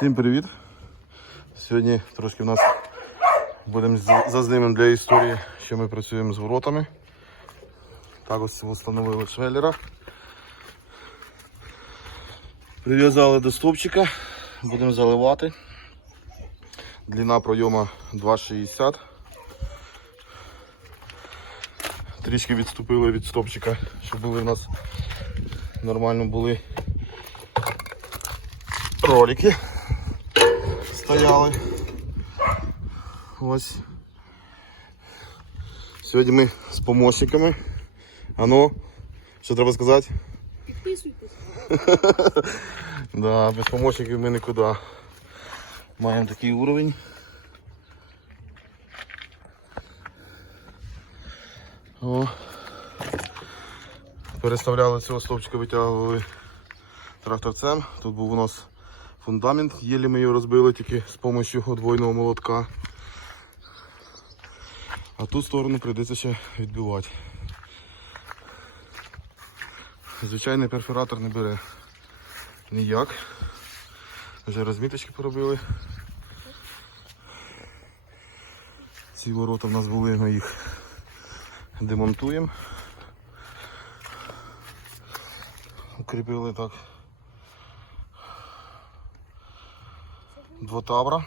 Всім привіт! Сьогодні трошки в нас будемо з- зазнімемо для історії, що ми працюємо з воротами. Так ось встановили швеллера. Прив'язали до стовпчика, будемо заливати. Длина пройома 2,60. Трішки відступили від стовпчика, щоб були в нас нормально були ролики стояли. Ось. Сьогодні ми з помощниками. Ано, що треба сказати? Підписуйтесь. Да, без помощників ми нікуди. Маємо такий уровень. О. Переставляли цього стовпчика, витягували тракторцем. Тут був у нас фундамент, єлі ми його розбили тільки з допомогою одвойного молотка. А ту сторону прийдеться ще відбивати. Звичайний перфоратор не бере ніяк. Вже розміточки поробили. Ці ворота в нас були, ми їх демонтуємо. Укріпили так. Два табра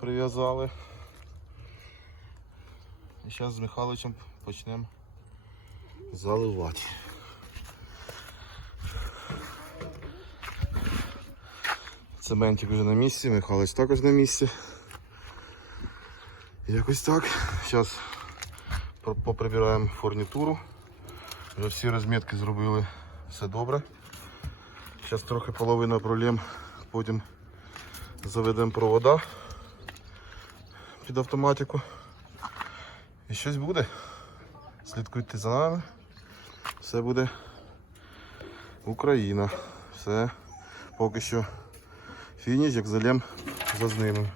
прив'язали. І зараз з Михайловичем почнемо заливати. Цементик вже на місці, Михайлович також на місці. Якось так. Зараз поприбираємо фурнітуру. Вже всі розмітки зробили все добре. Зараз трохи половина пролєм, потім заведемо провода під автоматику. І щось буде. Слідкуйте за нами. Все буде Україна. Все поки що фініш, як залем зазнімемо.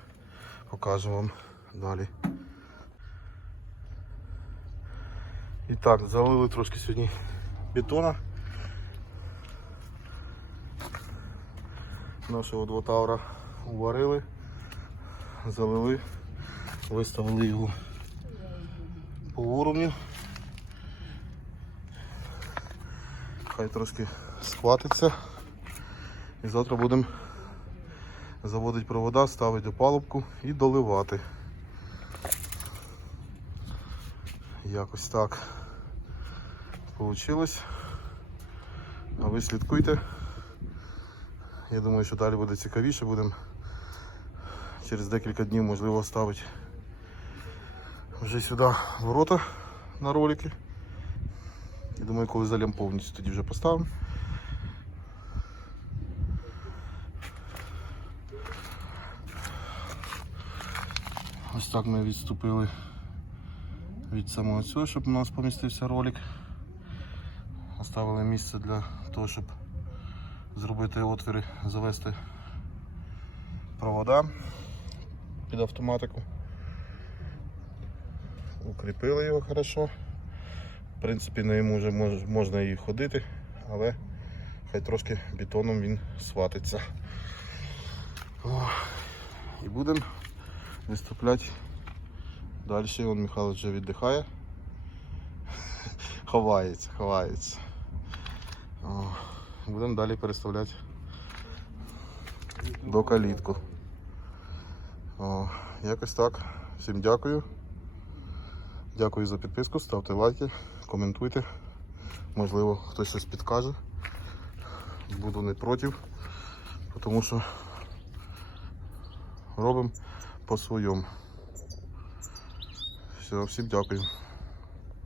Покажу вам далі. І так, залили трошки сьогодні бетона. Нашого двотавра уварили, залили, виставили його по уровню. Хай трошки схватиться. І завтра будемо заводити провода, ставити опалубку і доливати. Якось так вийшло. А ви слідкуйте. Я думаю, що далі буде цікавіше, будемо через декілька днів можливо ставити вже сюди ворота на ролики. Я думаю, коли залям повністю тоді вже поставимо. Ось так ми відступили від самого цього, щоб у нас помістився ролик. Оставили місце для того, щоб зробити отвіри, завести провода під автоматику. Укріпили його хорошо. В принципі, на йому вже можна і ходити, але хай трошки бетоном він сватиться. О, і будемо виступляти далі. Михайло вже віддихає. Ховається, ховається. Будемо далі переставляти до калітку. О, якось так. Всім дякую. Дякую за підписку, ставте лайки, коментуйте. Можливо, хтось щось підкаже. Буду не проти, тому що робимо по своєму. Все, всім дякую.